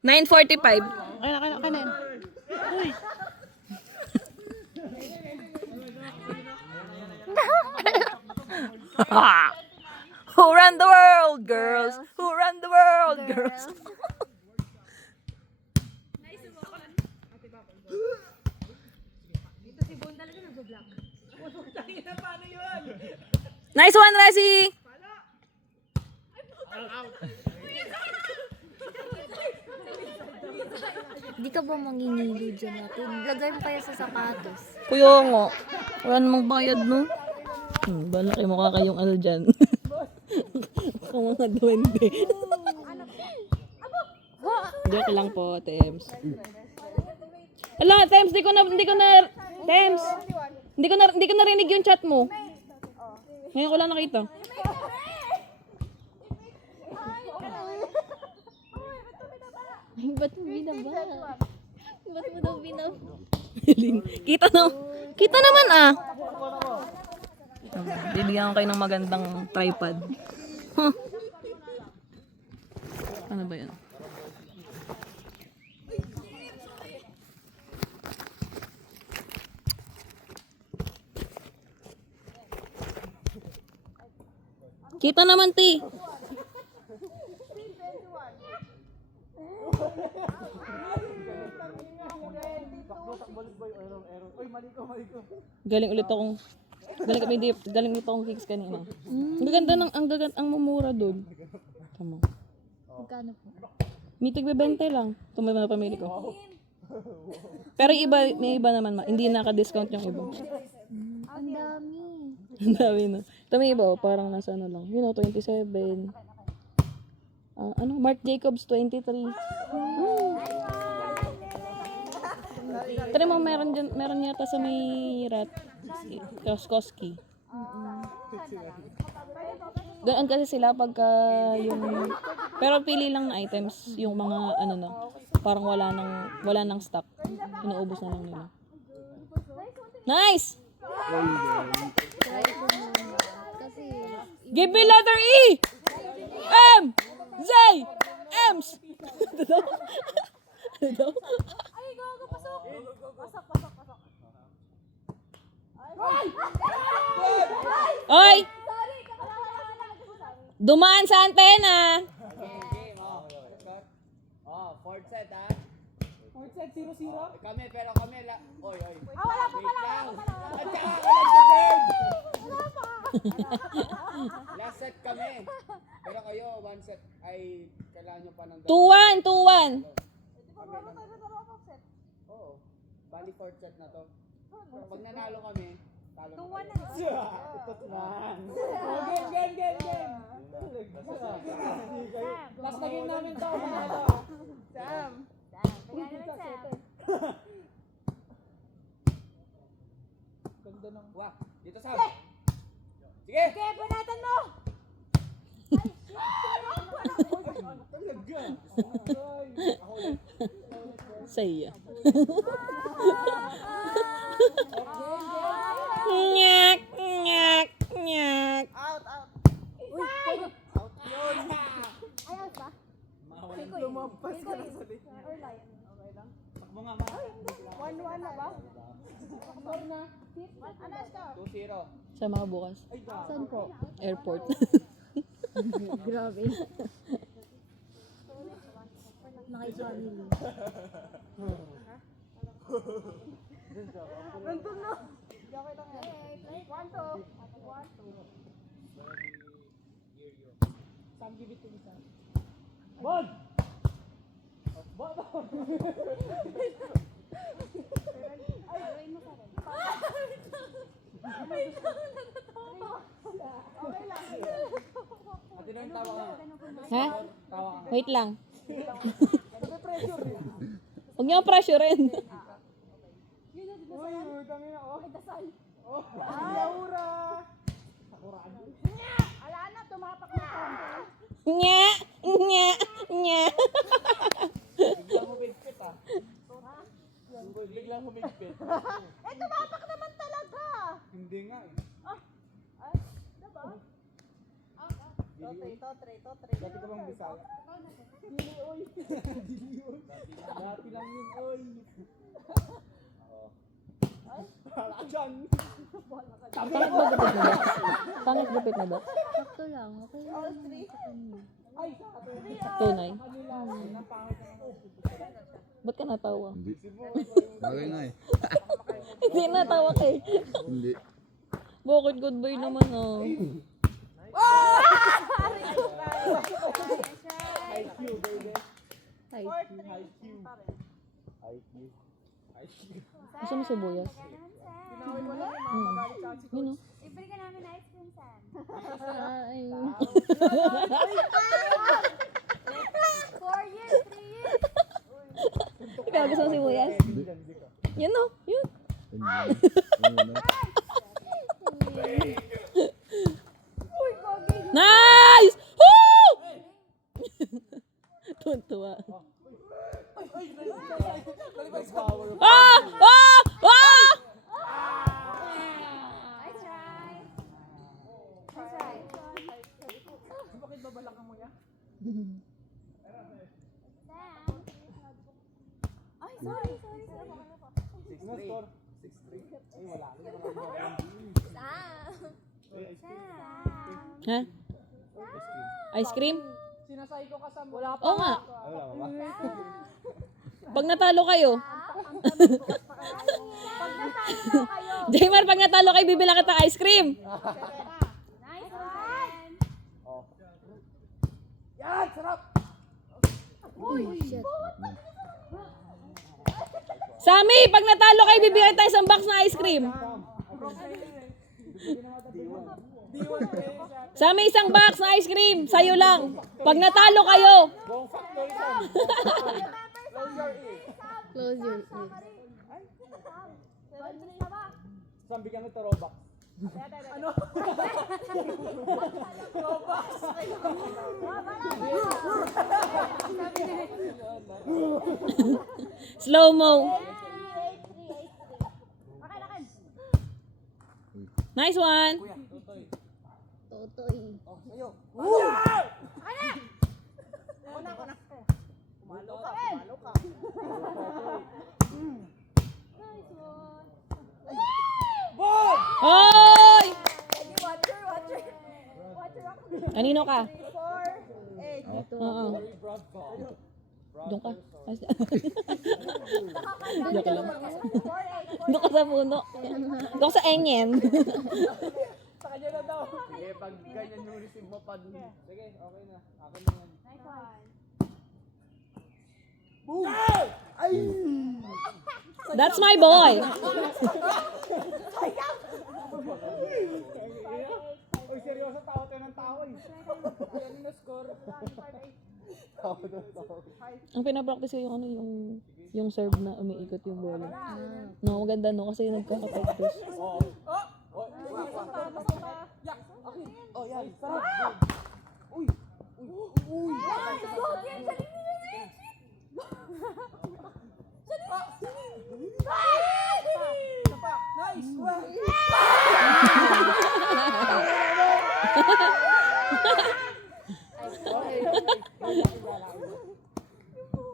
9:45. Kaya na yun. Uy. Who run the world, girls? Who run the world, girls? Nice one, Resi! Di ka ba mangingilo dyan natin? Lagay mo kaya sa sapatos. Kuya nga. Wala namang bayad, no? Balaki mo ka kayong ano dyan. Baka mga duwende. Joke lang po, Tems. Ala, Tems, Tems, hindi ko narinig yung chat mo. Ngayon ko lang nakita. Ay, ba't mo binaba? Ba't mo daw binaba? Kita naman ah. Bibigyan ko kayo ng magandang tripod. Huh. Ano ba yan? Kita naman, ti. Galing ulit akong gigs kanina. Ang ganda ang mumura doon. Tama. Magkano po? Mitig 20 lang. Tumama na pamili ko. Pero may iba naman, hindi naka-discount yung iba. Ang dami. Ang dami no. Ito may iba, parang nasa ano lang. 27. Marc Jacobs 23. Tara mo, meron yata sa may rat. Koski. Ganoon kasi sila pagka yung... Pero pili lang na items, yung mga ano na, parang wala nang stock. Inuubos na lang nila. Nice! Try ko muna. Kasi, Give me letter E! M! Z! M's! Ano daw? Oy! Dumaan sa antena! Fourth set ha? Fourth set, 0-0? Kami, oy. Wala pa pala! At saka ako nag-serve! Wala pa! Last set kami. Pero kayo, one set ay kailangan nyo pa ng... 2-1, 2-1. Oo. Bali fourth set na to. Pag nanalo kami, talo na. 2-1 na. Ito man. Game. Last na game namin to. Sam. Ganda ng... Wah, dito Sam. Sige! Sige, punatan mo! Talaga! Saya. Nyak. Out! Out yun! ayaw ba? Mawalang lumampas ka na sa likod. Or lion? Okay lang. Takbo nga ma. 1-1 na ba? Score na. Ano ito? 2-0. Sa mga bukas. Saan po? Airport. Grabe. Nakay-family. Nandun na. Okay lang yan. 1-2. Sam, give it to me, Sam. Bon! Bon! Ay, mo sa rin. Okay lang. Ate na yung tawa ka. Ha? Tawa ka. Wait lang. Pressure rin. Huwag niyo pressure rin. Uy, kami na. Oh, dasal. Oh, Laura. Sakuraan. Ala na, tumapak na. Nya. Biglang humigpit ah. Biglang humigpit. Eh, tumapak naman talaga! Hindi nga eh. Ay, diba? Totre. Dati ka bang Bisaya? Dili, oy. ka dyan. Pangit ba gupit na ba? Pangit gupit na ba? Sakto lang. Okay lang. All three? Tunay. Ba't ka natawa? Hindi. Bagay nga eh. Hindi natawa ka eh. Hindi. Bakit good boy naman oh. IQ, baby. Ay, IQ. gusto mo sibuyas? Yun oh. Libre ka namin ice cream, Sam. Ay. 4 years, 3 years. Ikaw gusto mo sibuyas? Yun oh. Yun. Nice! Woo! Tuntua. Ah! Ah! Ah! Nice try. Nice try. Sam. Ay, sorry. Ano score? 6-3. Ay, wala. Sam. Sam. Ha? Ice cream? Sinasay ko kasama. Wala pa. Oo nga. Wala ba? Pag natalo kayo. Pag natalo kayo. Jaymar, pag natalo kayo, bibilang kita ice cream. Nice one. Oh. Yan! Sarap! Sammy, pag natalo kayo, bibigyan tayo isang box na ice cream. Sammy, isang box na ice cream. Sa'yo lang. Pag natalo kayo. Buong factory, Sam. Close your ear. Close your ears. Sam, bigyan kita Robux. Slow mo. Nice one. Totoy. Boom! Hoy! Kanino ka? Oo. Very broad call. Doon ka. Joke lang. Doon ka sa puno. Doon ka sa enyen. Sige, pag ganyan yung receive mo pa dun. Sige, okay na. Akin na yan. Nice one. Boom! Ay! That's my boy. Uy, seryoso, tawa tayo ng tawa eh. Ano na score? Tawa ng tawa. Ang pinapractice ko yung ano, yung serve na umiikot yung bola. No, maganda no kasi nagkaka-practice. Oo. Oh, yan. Sarap. Uy! Uy!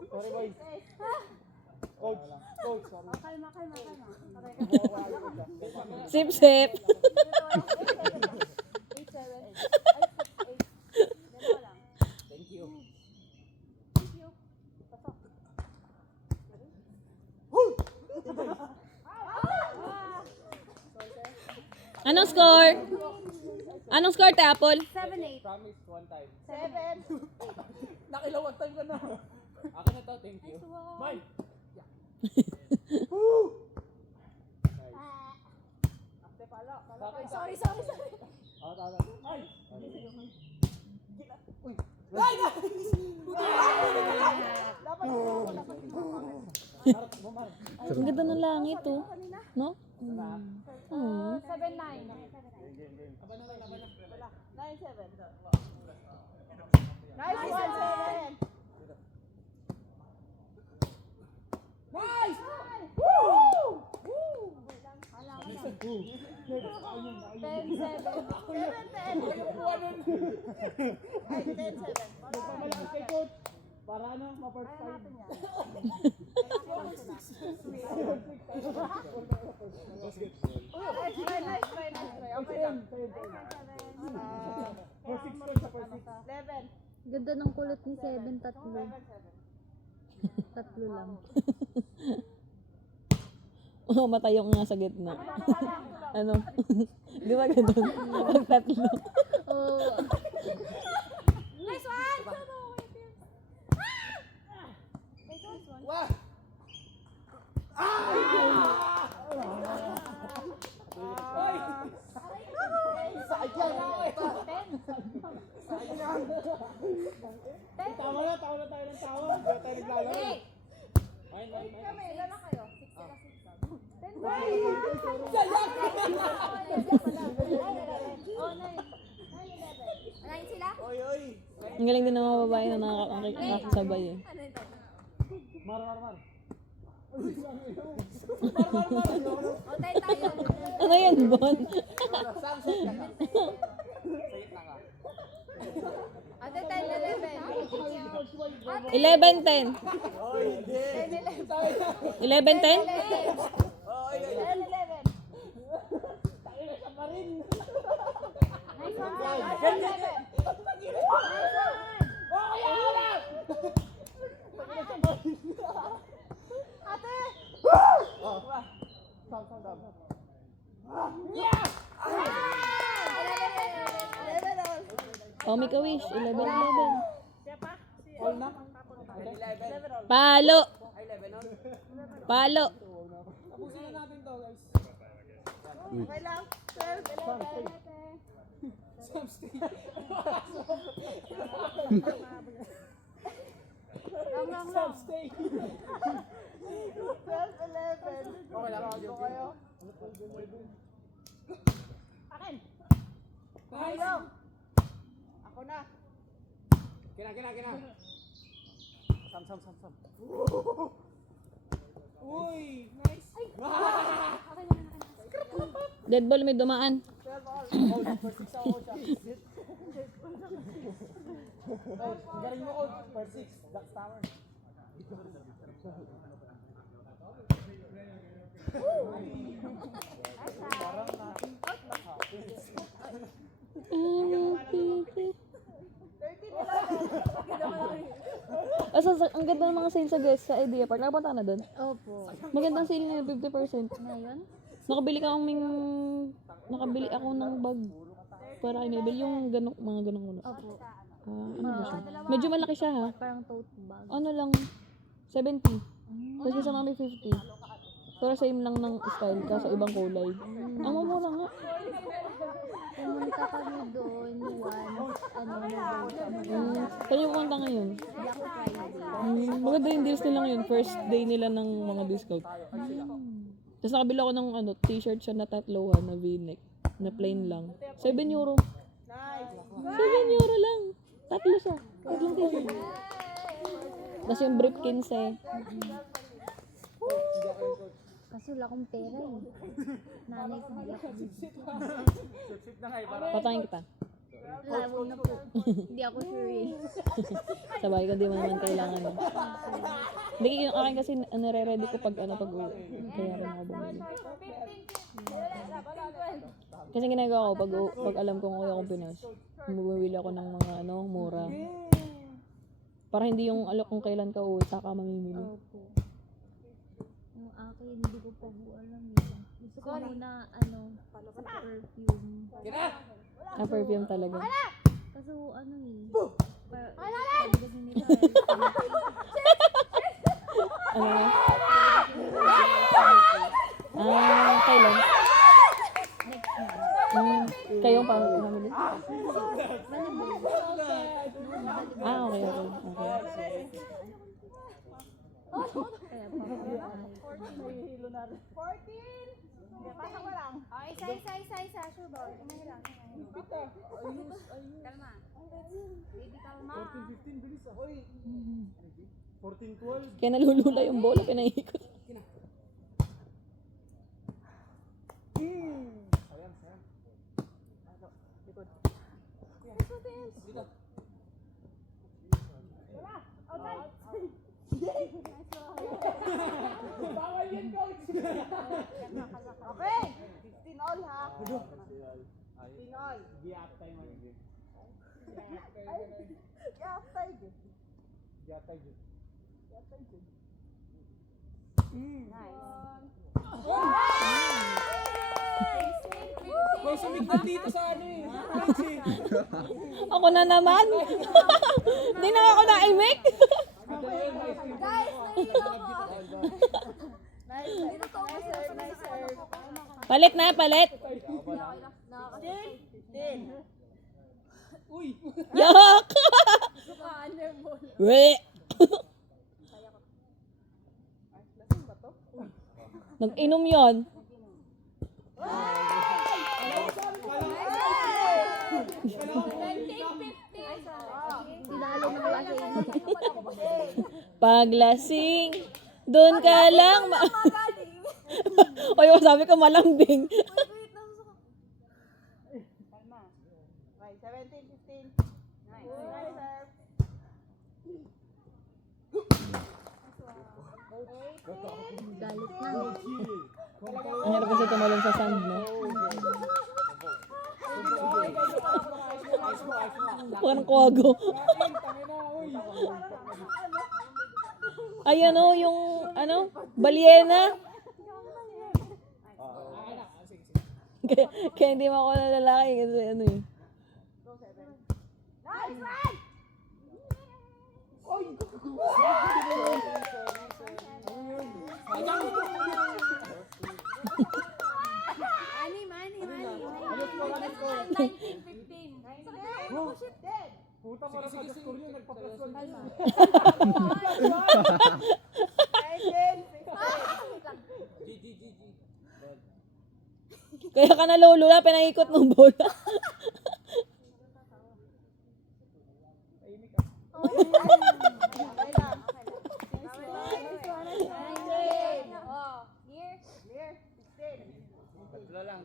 Sorry, boys. Coach. Kalma. Sip, sip. Thank you. Anong score? Anong score, te, Apple? 7-8. Promise one time. 7. Nakilawag time ka na. Akin na to, thank you. Mine! Sorry. Oh, tama. Ay! Uy! Ang ganda ng langit, oh. No? Oh. 7-9. 9-7. Nice one, 7. Nice! 10-7. Malakas kay coach. Para ano, ma-first time. Basketball. tatlo. Tatlo lang. Oo, matayo ka nga sa gitna. Ano? Di ba ganun? Pag tatlo. Oo. Nice one! Wah! Tawa na tayo ng tawa. Hindi na tayo naglalaro. Hey! Mine, mine, mine. Kami, ilan na kayo? 6 sila 6. 9 sila? Oy, oy. Ang galing din ng mga babae na nakakasabay eh. Ano ito? Mar. O, tayo. Ano yan, Bon? Sunset ka na. Sa gitna ka. Ate, 10, 11. 11-10. Oy, hindi. 11-10? Oy, oy, oy. 11. Nice one, sir. Oh, make a wish. 11-11. All na. 11. Palo! Ay, 11 on. Palo! Tapusin na natin to, guys. Okay lang. 12, 11. Sam Stay. Long. Sam Stay. 12, 11. Okay lang ako dito. Nice. Ako na. Kina. Sam. Uy, nice. Dead ball may dumaan. First 6 ako, siya. Galing mo, coach. First 6. Black Tower. Ang ganda ng mga sale sa guest sa Idea Park. Nakapunta ka na doon? Opo. Magandang sale na yun, 50%. Ngayon? Nakabili ako ng bag para kay Mabel, yung mga ganong ano. Opo. Ano ba siya? Medyo malaki siya ha. Parang tote bag. Ano lang, 70. Tapos isa kami 50. Pero same lang ng style, kaso ibang kulay. Ang mamura nga. Pumunta kami doon once, Kaya pumunta ngayon. Black Friday. Maganda yung deals nila ngayon. First day nila ng mga discount. Tapos nakabila ako ng t-shirt siya na tatlohan na v-neck. Na plain lang. 7 euro. 7 euro lang. Tatlo siya. Tatlong t-shirt. Tapos yung brief 15. Kasi wala akong pera eh. Nanay ko hindi ako. Sip na nga eh. Patayin kita. Lawag na po. Hindi ako sure eh. Sabay ko, di mo naman kailangan. Hindi, yung akin kasi nare-ready ko pag uwi. Kaya rin ako bumili. Kasi ginagawa ko, pag alam kong uwi akong Pinas, bumibili ako ng mga mura. Para hindi yung alok kung kailan ka uwi, saka mamimili. Opo. Yung akin, hindi ko pa po alam eh. Gusto ko muna, perfume. Perfume talaga. Kaso ano eh. Ano nga? Kailan? Kayong family? Okay. Kaya pa. 14. Pasok ko lang. Isa. Sure ba? Tingnan lang. Kalma. Baby, kalma. 14-15, bilis ah. Oy. 14-12. Kaya nalulula yung bola, pinaikot. Sayang. Bawal yan, coach. Okay. 15 all ha. 15 all. Di half time man. Yeah, 5. May sumignan dito sa ano eh. Ako na naman. Hindi na ako na-imik. Guys, nahihilo ko. Nice serve. Palit na, palit. Uy! Yak! We! Nag-inom yon. Paglasing, doon ka lang. Oy, sabi ko malambing. Right, 17, 15. Nice serve. Galit na. Ang hirap kasi tumalon sa sand, no? Parang kwago. Ay, ano, yung, ano, balyena. Kaya hindi mo ako na lalaki kasi ano eh. Nice, right! Money. 19, 15. Push it dead. Puta para sa score yun, nagpa-plus 1. Kaya ka nalulula, pinahikot ng bola.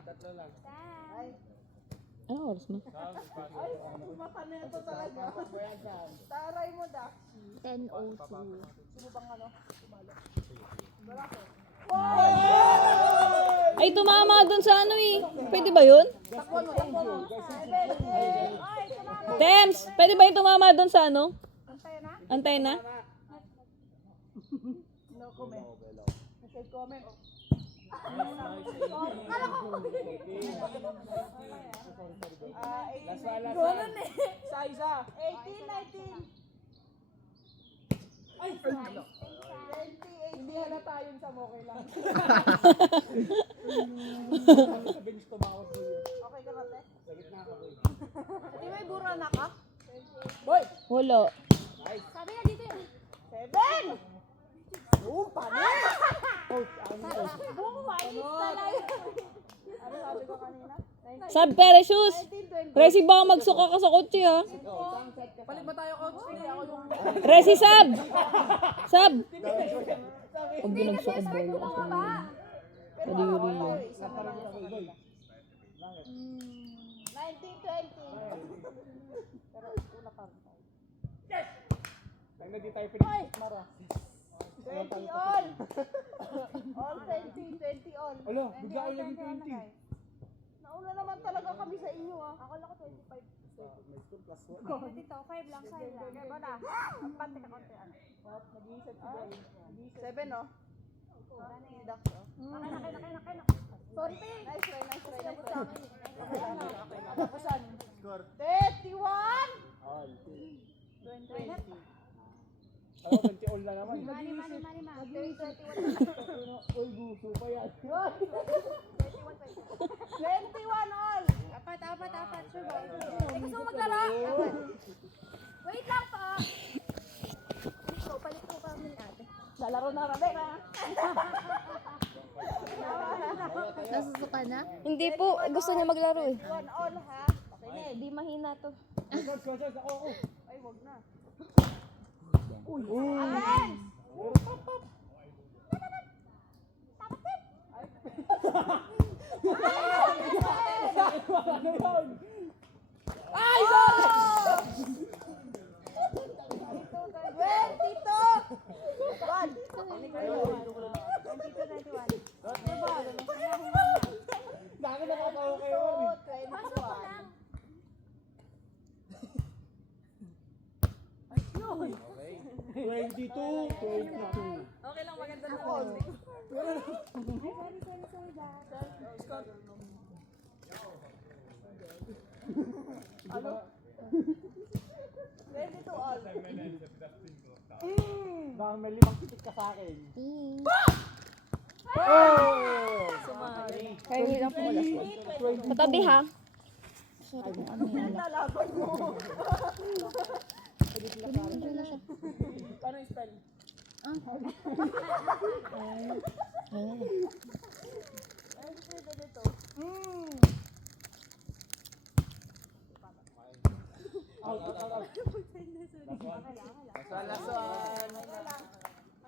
Tatlo lang. Ano oras na? Makanento talaga. Taray mo, Dax. 10:02. Ay, tumama dun sa ano eh. Pwede ba yun? Tems, pwede ba yung tumama dun sa ano? Antena? No comment. Okay, comment. Last one. Isa. 18, 19. Ay! 20, 18. Hindi halata yun sa mo, okay lang. Sa bench tumawag ko yun. Okay ka ba, te? Sa gitna ka, boy. Di may buro na ka? Boy! Wala. Sabi na dito yun. 7! Oh, paano? Coach, ano coach? Bumais talaga. Ano sabi ko kanina? Sab Peresius. 19, 20. Resi, baka magsuka ka sa kotse ha. Balik ba tayo, coach? Hindi ako yung... Resi, Sab! Sab! Pag binagsuka bola kasi kadiri yun. Isa na lang. 19, 20. Pero una pa rin tayo. Kaya na di tayo pinag-mara. 20 all! All 20, 20 all. Alo, bigla ko lagi 20. Nauna naman talaga kami sa inyo ah. Ako lang ko 25. May score plus 1. Dito, 5 lang, 5 lang. Kaya ba na? Pati ka konti ano. Nag-iisip si Boy. 7 oh. Si Dax oh. Nakay. Sorry te. Nice try. Tapusan. Score. 31! All. 20. Ako, 20 all na naman. Mani. 21. Uy, gusto pa yan. 21 all! Apat. Sure ba? Gusto mo maglaro? Apat. Wait lang pa. Palit ko kami ate. Lalaro na kami ha. Nasusuka na? Hindi po, gusto niya maglaro eh. 21 all ha. Okay na eh, di mahina to. Coach, ako. Ay, wag na. Uy! Amen! Ay, sorry! 22! Bakit nakatawa kayo? 21. Wait Okay lang, maganda na ako. Ano? Ready to all. Baka may 5 titik ka sa akin. Kaya hindi lang po alas. Patabi ha. Nalaban mo. Paano yung spell?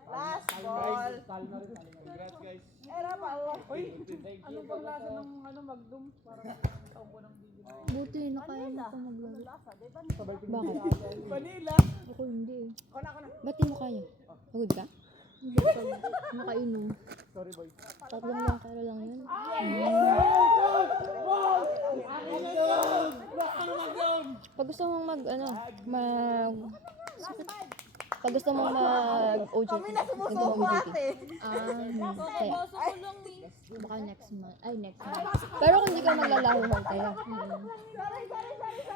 Last ball. Congrats guys. Era pa. Uy, anong paglasa ng Magdum? Parang taubo ng video. Buti, nakaya mo pa maglaro. Bakit? Vanilla. Ako hindi. Ba't di mo kaya? Pagod ka? Hindi pa nakainom. Sorry boy. Tatlong lang kaya lang yun. Pag gusto mong pag gusto mong mag-OJT. Kami na sumusuko ate. Kaya. Baka next month. Ay, next month. Pero kung hindi ka maglalaho tayo.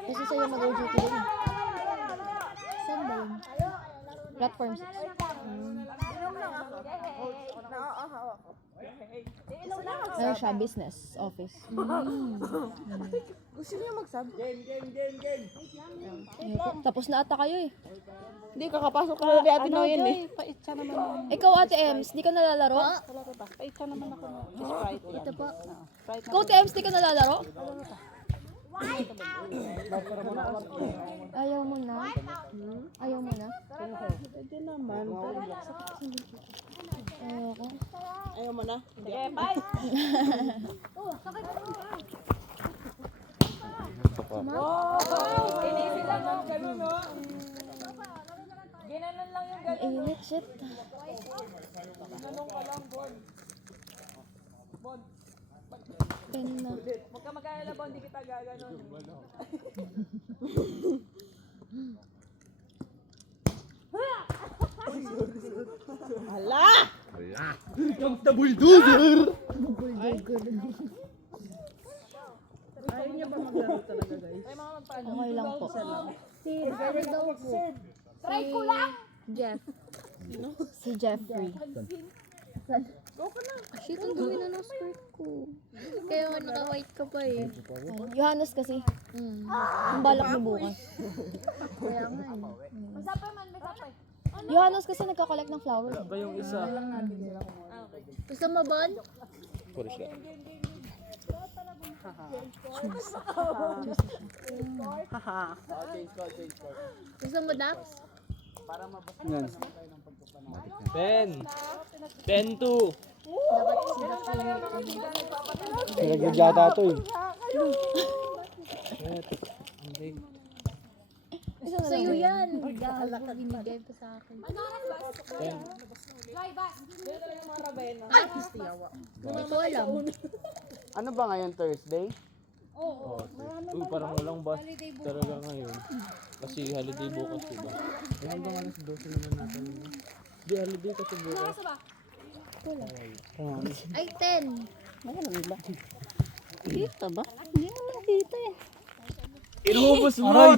Kasi sa'yo mag-OJT din. Saan ba yun? Platform 6. Inom lang ako. Inom lang ako. Ano siya? Business office. Gusto niyo mag-sub? Game. Ayoko. Tapos na ata kayo eh. Hindi, kakapasok ko na Ate Noyen eh. Paitsa naman. Ikaw Ate Ems, di ka nalalaro? Paitsa naman ako. Sprite. Ito pa. Ikaw Ate Ems, di ka nalalaro? Ayaw mo na? Ayaw mo na? Pwede naman. Ayoko. Ayaw mo na? Sige, bye! Inisi lang no? Ganun no? Ginanon lang yung Ang init, shit. ganun ka lang, Bon. Pen na. Huwag ka mag-alala, Bon, di kita gaganon. Hala! Yung the bulldozer! Ayaw niya ba maglaro talaga guys? Ay, mga magpaano. Okay lang po. Si Jerry daw po. Try ko lang! Jeff. Si Jeffrey. Shit, ang dumi na ng skirt ko. Kaya naka-white ka pa eh. Johannes kasi. Ang balak niya bukas. Kaya nga eh. Masapay man, may sapay. Johannes kasi nagka-collect ng flowers. Ba yung isa? Gusto mo, Bon? Change call. Gusto mo, Dax? Pen 2. Dapat si Dax yung Nagagata ito eh. sa'yo yan. Gago, binigay pa sa akin. Ay, hindi ko alam. Ano ba ngayon, Thursday? Uy, parang walang bus talaga ngayon. Kasi holiday bukas, diba? Hanggang alas 12 naman natin. Di holiday kasi bukas. Ay, 10. Inubos mo!